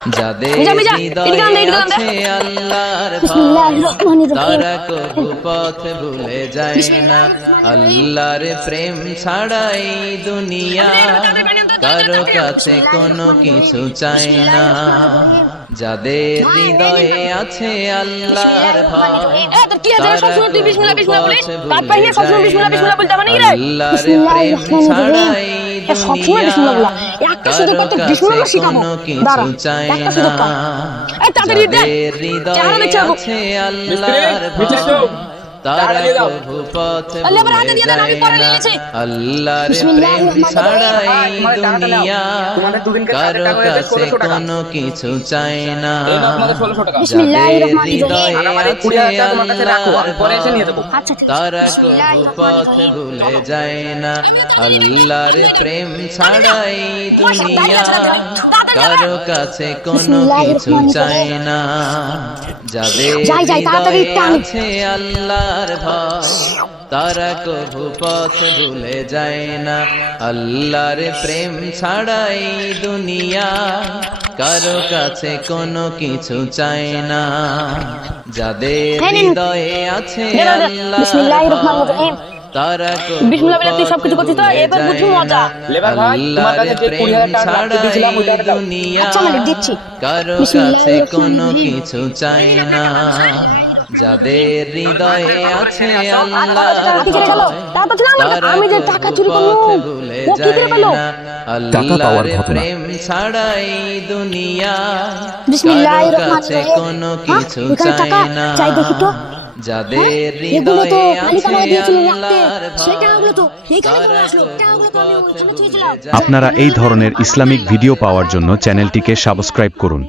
যাদের হৃদয়ে আছে আল্লাহর ভয় তারা কবু পথ ভুলে যায় না। আল্লাহর প্রেম ছাড়াই দুনিয়া কারো কাছে কোনো কিছু চায় না। যাদের হৃদয়ে আছে আল্লাহর ভয় তারা কবু পথ ভুলে যায় না। আল্লাহর প্রেম ছাড়াই দুনিয়া কারো কাছে কোনো কিছু চায় না। যাদের হৃদয়ে আছে আল্লাহর ভয় তারা কবু পথ ভুলে যায় না। আল্লাহর প্রেম ছাড়াই দুনিয়া কারো কাছে কোনো কিছু চায় না। যাদের হৃদয়ে আছে আল্লাহর ভয় তারা কবু পথ ভুলে যায় না। আল্লাহর প্রেম ছাড়াই দুনিয়া কারো কাছে কোনো কিছু চায় না। যাদের হৃদয়ে আছে আল্লাহর ভয় তারা কবু পথ ভুলে যায় না। আল্লাহর প্রেম ছাড়াই দুনিয়া কারো কাছে কোনো কিছু চায় না। যাদের হৃদয়ে আছে আল্লাহর ভয় তারা কবু পথ ভুলে যায় না। আল্লাহর প্রেম ছাড়াই দুনিয়া কারো কাছে কোনো কিছু চায় না। যাদের হৃদয়ে আছে আল্লাহর ভয় তারা কবু পথ ভুলে যায় না। আল্লাহর প্রেম ছাড়াই দুনিয়া কারো কাছে কোনো কিছু চায় না। যাদের হৃদয়ে আছে আল্লাহর ভয় তারা কবু পথ ভুলে যায় না। আপনারা এই ধরনের ইসলামিক ভিডিও পাওয়ার জন্য চ্যানেলটিকে সাবস্ক্রাইব করুন।